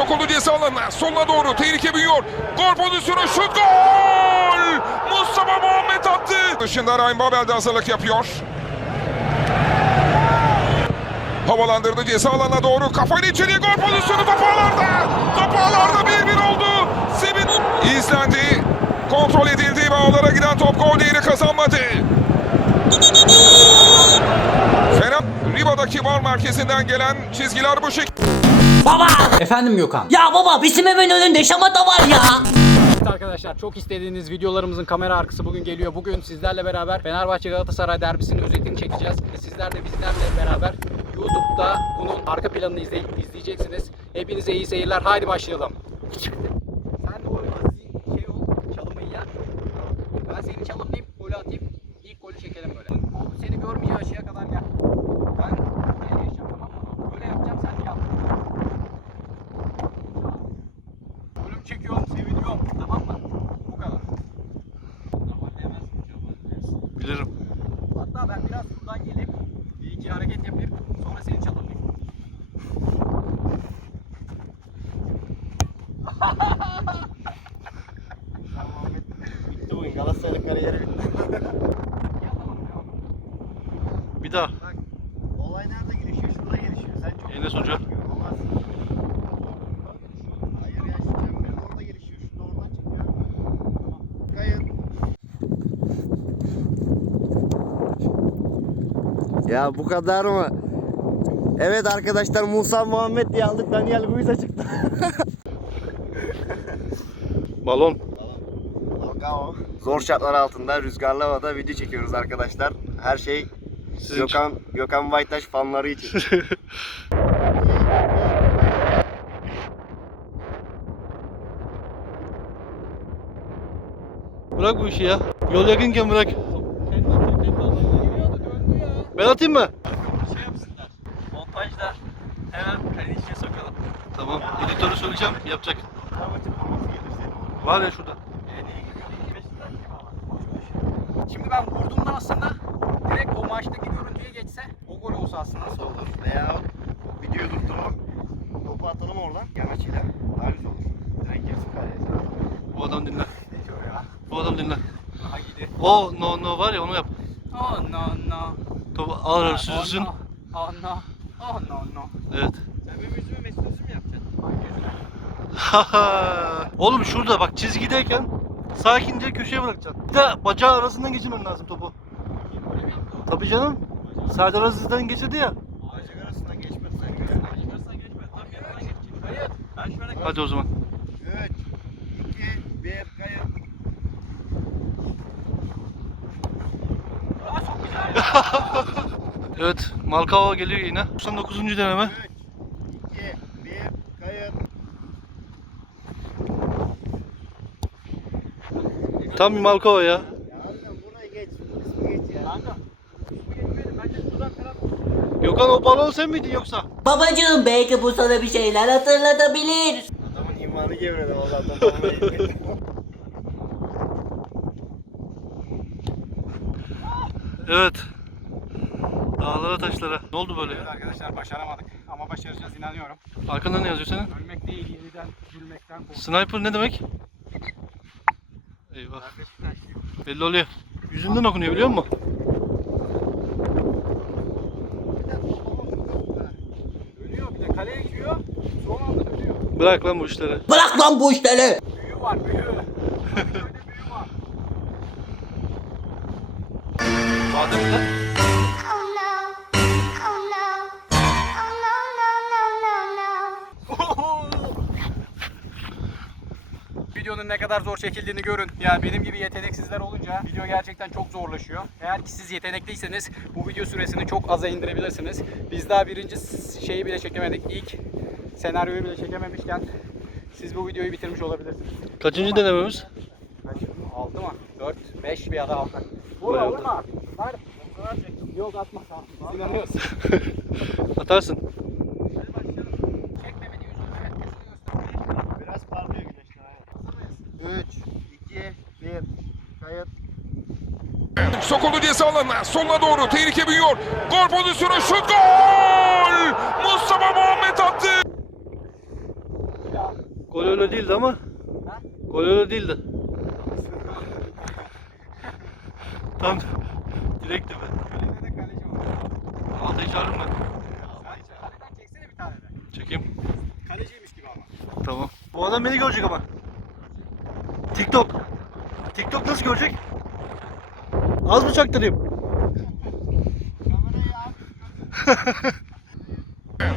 Sokuldu ceza alanına. Soluna doğru. Tehlike büyüyor. Gol pozisyonu. Şut gol! Mustafa Muhammed attı. Dışında Ryan Babel de hazırlık yapıyor. Havalandırdı ceza alanına doğru. Kafayla içeriye gol pozisyonu top ağlarda. Top ağlarda 1-1 oldu. Sevin izlendi. Kontrol edildi ve ağlara giden top gol değeri kazanmadı. Ferhat Riva'daki var merkezinden gelen çizgiler bu şekilde. Baba! Efendim Gökhan. Ya baba bizim evin önünde şamata var ya. Evet arkadaşlar çok istediğiniz videolarımızın kamera arkası bugün geliyor. Bugün sizlerle beraber Fenerbahçe Galatasaray derbisinin özetini çekeceğiz. Sizler de bizlerle beraber YouTube'da bunun arka planını izley- izleyeceksiniz. Hepinize iyi seyirler. Haydi başlayalım. Sen de oraya şey ol, çalımı yer. Ben seni çalımlayayım, golü atayım. İlk golü çekelim böyle. O seni görmeyeceği aşağıya kadar gel. Ben buraya geçeceğim tamam mı? Böyle yapacağım sen yap. Golüm çekiyorum, seviniyorum. Tamam mı? Bu kadar. Bilirim. Hatta ben biraz buradan gelip bir iki hareket yapayım. Sonra seni çalımlayayım. Bitti bugün Galatasaray'ın kariyeri bitti. Bir daha. Olay nerede gelişiyor? Şurada gelişiyor. Sen çok Enes Hoca. Olmaz. Hayır ya şu çember orada gelişiyor. Şurada oradan çıkıyor. Kayın. Ya bu kadar mı? Evet arkadaşlar Musa Muhammed diye aldık. Daniel Guiza çıktı. Balon. Zor şartlar altında rüzgarlı havada video çekiyoruz arkadaşlar. Her şey Sizin Gökhan Gökhan Baytaş fanları için. Bırak bu işi ya. Yol yakınken bırak. Ben atayım mı? Şey yapsınlar. Montajda hemen kaleciye sokalım. Tamam. Editörü söyleyeceğim. Yapacak. Var ya şurada. Şimdi ben vurduğumda aslında direkt o maçtaki görüntüye geçse o gol olsa aslında nasıl olur? Veya videoyu durduralım. Topu atalım oradan. Yamaçıyla. Daha güzel olur. Direkt girsin kaleye. Bu adam dinle. Bu adam dinle. Aha gidi. O no no var ya onu yap. Oh no Topu ağır ağır süzülsün. Oh no. Oh no. No. Evet. Sen benim yüzüme Özil mi yapacaksın? Yüzüne? Oğlum şurada bak çizgideyken sakince köşeye bırakacaksın. Bir de bacağı arasından geçirmen lazım topu. Tabii canım. Serdar Aziz'den geçirdi ya. Ağacın arasından geçmedi sanki. Hayır. Ben şöyle Hadi o zaman. 3, 2, 1, kayın. Evet. Malkava geliyor yine. 99. deneme. 3, 2, 1, kayın. Tam bir Malkava ya. Gökhan o balon sen miydin yoksa? Babacığım belki bu sana bir şeyler hatırlatabilir. Adamın imanı gevredi valla. Toplamayı. Evet. Dağlara taşlara. Ne oldu böyle Evet ya? arkadaşlar başaramadık ama başaracağız inanıyorum. Arkanda ne yazıyor senin? Ölmek değil yeniden gülmekten korkuyorum. Sniper ne demek? Eyvah. Belli oluyor. Yüzünden okunuyor biliyor musun? Dönüyor bir de kaleye giriyor. Son anda dönüyor. Bırak lan bu işleri. Bırak lan bu işleri. Büyü var büyü. Böyle büyü var. Badem de. Videonun ne kadar zor çekildiğini görün. Yani benim gibi yeteneksizler olunca video gerçekten çok zorlaşıyor. Eğer ki siz yetenekliyseniz bu video süresini çok aza indirebilirsiniz. Biz daha birinci şeyi bile çekemedik. İlk senaryoyu bile çekememişken siz bu videoyu bitirmiş olabilirsiniz. Kaçıncı denememiz? Kaç? 6 mı? 4, 5 bir ya da 6. Vurma vurma. Var. Yok atma. Biz inanıyoruz. Atarsın. Çekme beni yüzünü Mehmet. Yüzünü göster. Biraz parlıyor güneşten. 3, 2, 1, kayıt. Sokuldu ceza alanına. Soluna doğru. Tehlike büyüyor. Gol pozisyonu. Şut gol! Mustafa Muhammed attı. Gol öyle değildi ama. Gol öyle değildi. Tam direkti be. Altayı çağırırım ben. Çekeyim. Kaleciymiş gibi ama. Tamam. Bu adam beni görecek ama. TikTok. TikTok nasıl görecek? Az mı çaktırayım?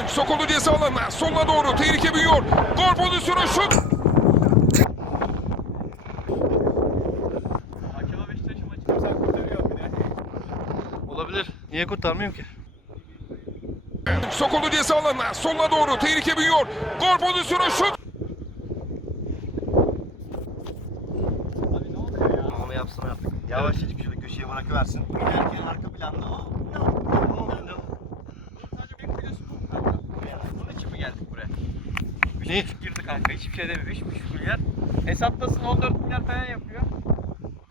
Sokuldu ceza alanına. Soluna doğru. Tehlike büyüyor. Gol pozisyonu şut. Olabilir. Niye kurtarmayayım ki? Sokuldu ceza alanına. Soluna doğru. Tehlike büyüyor. Gol pozisyonu şut. Ama artık. Yavaşçacık şöyle köşeye bırakıversin. Giderken arka planda o. Bunun için mi geldik buraya? Ne? Girdi kanka hiçbir şey demiyor. 3,5 milyar. Hesaplasın 14 milyar falan yapıyor.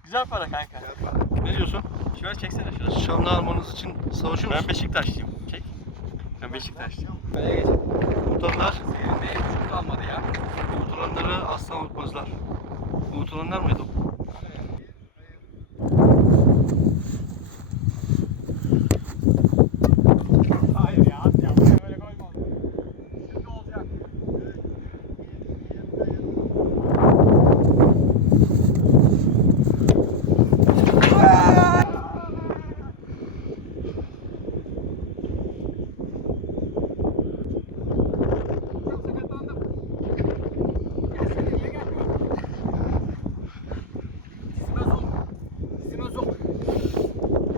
Güzel para kanka. Ne diyorsun? Şöyle çeksene şurası. Şanlı almanız için savaşıyor musun? Ben Beşiktaşlıyım. Çek. Ben Beşiktaşlıyım. Unutanlar, Benim kalmadı ya. unutulanları asla unutmazlar. Unutulanlar mıydı? o? Hayır ya at ya. Böyle gol mü olur? Şimdi olacak.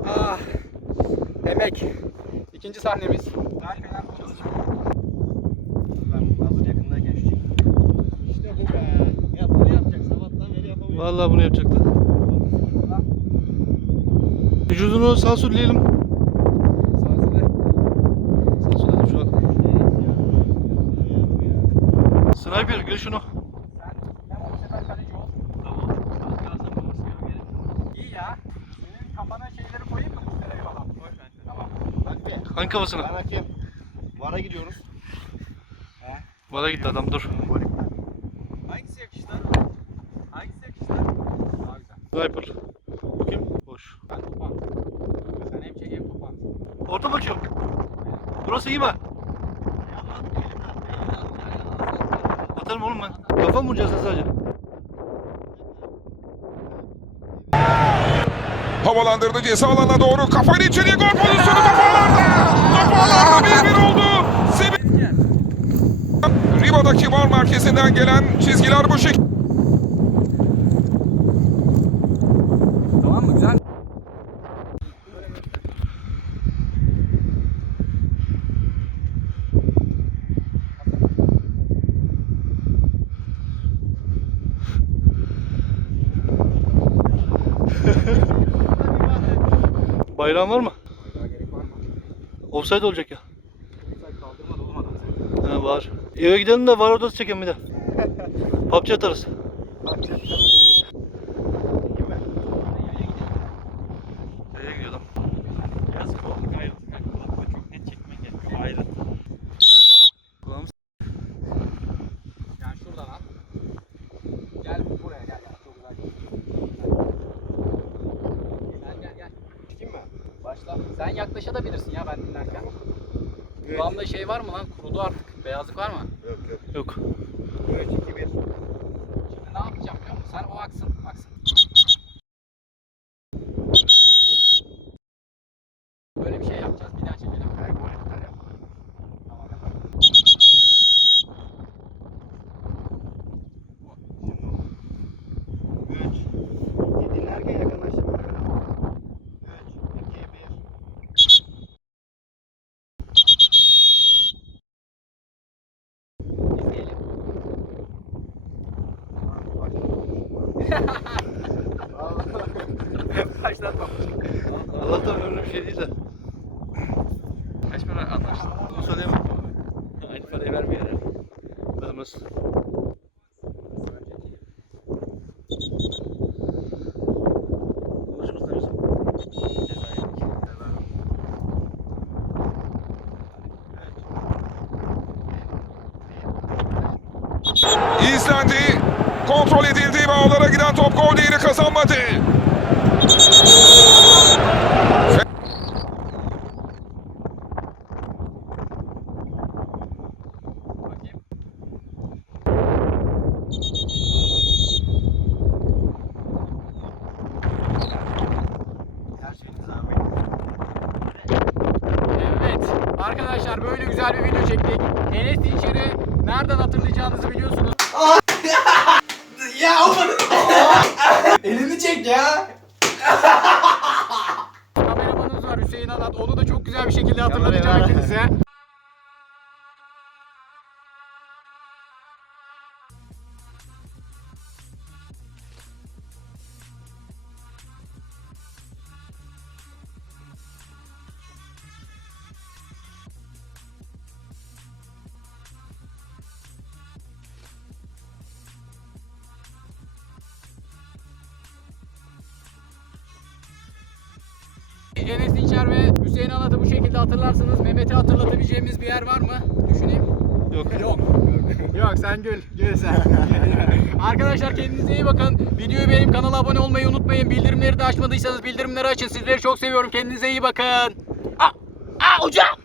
Ah. Emek. İkinci sahnemiz. Ben hazır yakındayken şu çekeyim. İşte bu be. Ya bunu yapacak. Sabahtan beri yapamıyor. Vallahi bunu yapacaktı. Vücudunu sansürleyelim. Sansürledim şu an. Sniper gel şunu. İyi ya. Senin kafana şeyleri koyayım mı? Müşteri falan. Koy bence. Tamam. Kafasına? Ben hakem. Vara gidiyoruz. Bana gitti adam dur. Hangisi yakıştı? Hangisi yakıştı? Daha güzel. Sniper. Bakayım. Boş. Ben topan. Sen hem çek hem topan. Orta bakıyorum. Burası iyi mi? Atarım oğlum ben. Kafa mı vuracağız sen sadece? Havalandırdı ceza alanına doğru. Kafayla içeriye gol pozisyonu topağlarda. Topağlarda 1-1 oldu. Semih. Riba'daki var merkezinden gelen çizgiler bu şekilde. Tamam mı? Güzel. Bayrağın var mı? Offside olacak ya. Kaldırmadı oğlum adam. He var. Eve gidelim de var odası çekelim bir de. PUBG atarız. Nereye gidiyor lan? Biraz ayrıldı kanka. Kulakla çok net çekmen gerekiyor. Ayrı. Kulağım Yani şuradan al. Gel buraya gel. gel. Çok güzel. Gel gel gel. Çekeyim mi? Başla. Sen yaklaşabilirsin ya ben dinlerken. Kulağımda şey var mı lan? Kurudu artık. Beyazlık var mı? Yok yok. yok. 3, 2, 1. Şimdi ne yapacağım biliyor musun? Sen o aksın. Aksın. Böyle bir şey yapacağız. Bir daha çekelim. Tamam yapalım. 3. Dinlerken yakınlaştım. 3, 2, 1. İzleyelim. Başlatma. Allah'tan öyle bir şey değil de. Kaç para anlaştın? Bunu söyleyemem. Aynı parayı vermeyelim. Vermez. Borcumuz ne bizim? izlendi. Kontrol edildi ve ağlara giden top gol değeri kazanmadı. Evet. Arkadaşlar böyle güzel bir video çektik. Enes Dinçer'i nereden hatırlayacağınızı biliyorsunuz. Elini çek ya. Kameramanımız var Hüseyin Alat. Onu da çok güzel bir şekilde hatırlatacağım hepinize. Enes Dinçer ve Hüseyin Alat'ı bu şekilde hatırlarsınız. Mehmet'i hatırlatabileceğimiz bir yer var mı? Düşüneyim. Yok. Yok. Yok sen gül. Gül sen. Arkadaşlar kendinize iyi bakın. Videoyu beğenip kanala abone olmayı unutmayın. Bildirimleri de açmadıysanız bildirimleri açın. Sizleri çok seviyorum. Kendinize iyi bakın. Aa, aa hocam.